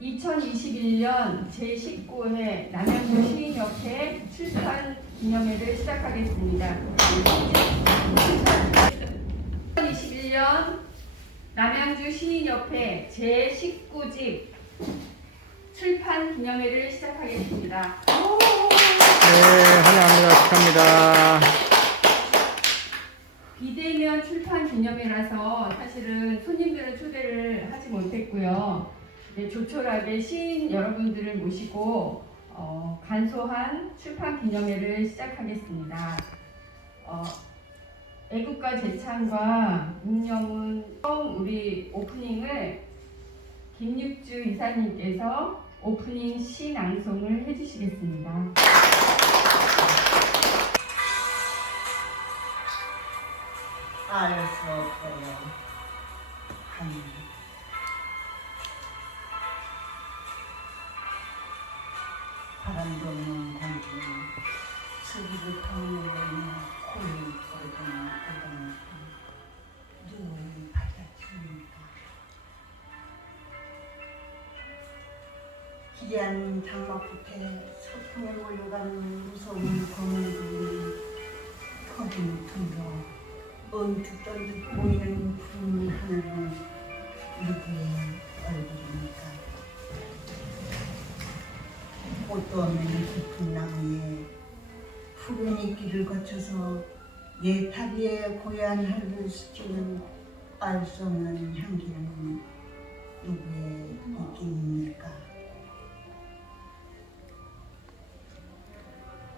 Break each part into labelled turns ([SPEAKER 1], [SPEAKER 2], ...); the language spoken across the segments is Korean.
[SPEAKER 1] 2021년 제19회 남양주 시인협회 출판 기념회를 시작하겠습니다. 2021년 남양주 시인협회 제19집 출판 기념회를 시작하겠습니다.
[SPEAKER 2] 네, 환영합니다. 축하합니다.
[SPEAKER 1] 비대면 출판 기념회라서 사실은 손님들을 초대를 하지 못했고요. 네, 조촐하게 시인 여러분들을 모시고 어, 간소한 출판 기념회를 시작하겠습니다. 어, 애국가 재창과 문영은 처음 우리 오프닝을 김육주 이사님께서 오프닝 시 낭송을 해주시겠습니다.
[SPEAKER 3] 알수 없어요. 한 바람도 없는 공기, 서기를 터무니없는 코를 떨어지는 어떤 누구를 받아칩니까? 기이한 장막 끝에 서풍에 몰려가는 무서운 구름이 터진 틈으로 언뜻 언뜻 보이는 푸른 하늘은 누구의 얼굴입니까? 꽃도 없는 깊은 나무에 푸른 이끼를 거쳐서 예타리의 고얀 하늘을 스치는 없는 향기는 누구의 이끼입니까?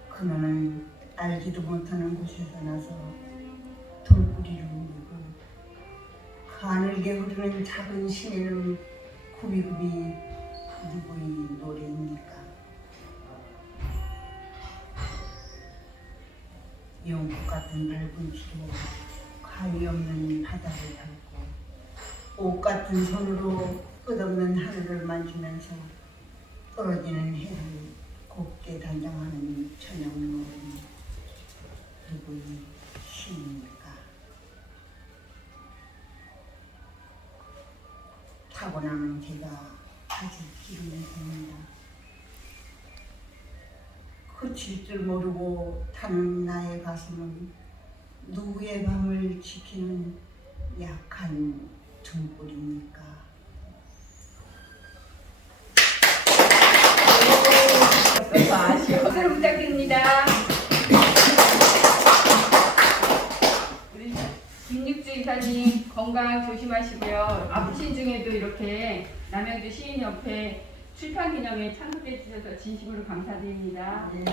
[SPEAKER 3] 그녀는 알지도 못하는 곳에서 나서 돌뿌리를 울고 가늘게 흐르는 작은 시내는 굽이굽이 누구의 노래입니까? 영국 같은 밝은 피로 가위 없는 바다를 밟고 옷 같은 손으로 끝없는 하늘을 만지면서 떨어지는 해를 곱게 단장하는 저녁 노은 누구의 시입니까? 타고나는 제가 아직 기름이 됩니다. 그칠 줄 모르고 타는 나의 가슴은 누구의 밤을 지키는 약한 등불입니까?
[SPEAKER 1] 없어서 아쉬워. 박수를 부탁드립니다. 우리 김육주 이사님 건강 조심하시고요. 아프신 중에도 이렇게 남양주 시인협회 출판 기념회에 참석해 주셔서 진심으로 감사드립니다.
[SPEAKER 3] 네.